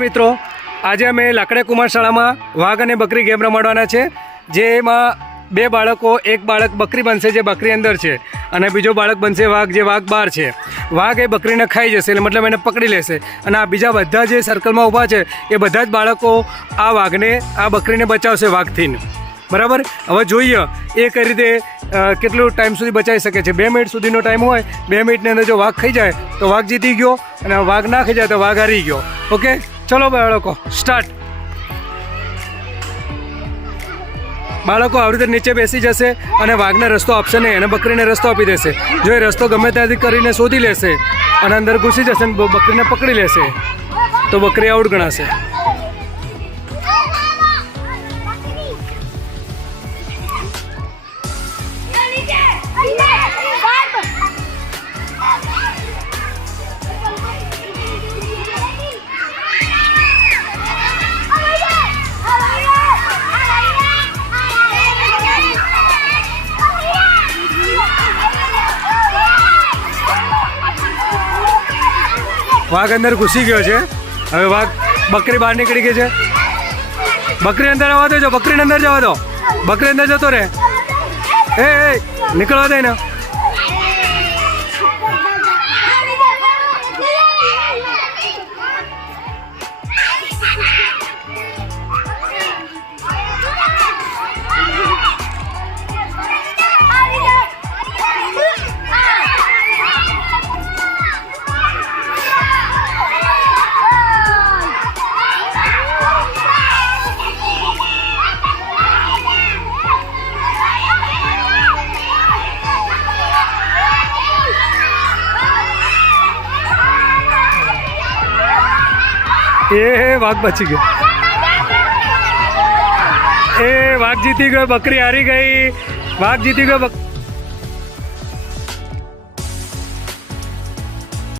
મિત્રો, આજે અમે લાકડા કુમાર શાળામાં વાઘ અને બકરી ગેમ રમાડવાના છે, જેમાં બે બાળકો, એક બાળક બકરી બનશે જે બકરી અંદર છે અને બીજો બાળક બનશે વાઘ જે વાઘ બહાર છે. વાઘ એ બકરીને ખાઈ જશે, એટલે મતલબ એને પકડી લેશે અને આ બીજા બધા જે સર્કલમાં ઊભા છે એ બધા જ બાળકો આ વાઘને, આ બકરીને બચાવશે વાઘથી. બરાબર. હવે જોઈએ એ કઈ રીતે કેટલો ટાઈમ સુધી બચાવી શકે છે. 2 મિનિટ સુધીનો ટાઈમ હોય. 2 મિનિટની અંદર જો વાઘ ખાઈ જાય તો વાઘ જીતી ગયો અને વાઘ ના ખાઈ જાય તો વાઘ હારી ગયો. ઓકે, ચલો બાળકો, સ્ટાર્ટ. બાળકો આવી રીતે નીચે બેસી જશે અને વાઘને રસ્તો આપશે નહીં અને બકરીને રસ્તો આપી દેશે. જો એ રસ્તો ગમે ત્યાંથી કરીને શોધી લેશે અને અંદર ઘૂસી જશે અને બકરીને પકડી લેશે તો બકરી આઉટ ગણાશે. વાઘ અંદર ઘૂસી ગયો છે. હવે વાઘ, બકરી બહાર નીકળી ગઈ છે. બકરી અંદર આવવા દેજો, બકરીને અંદર જવા દો. બકરી અંદર જતો રહે. એ નીકળવા દે ને. એ વાઘ બચી ગયો. એ વાઘ જીતી ગયો, બકરી હારી ગઈ. વાઘ જીતી ગયો.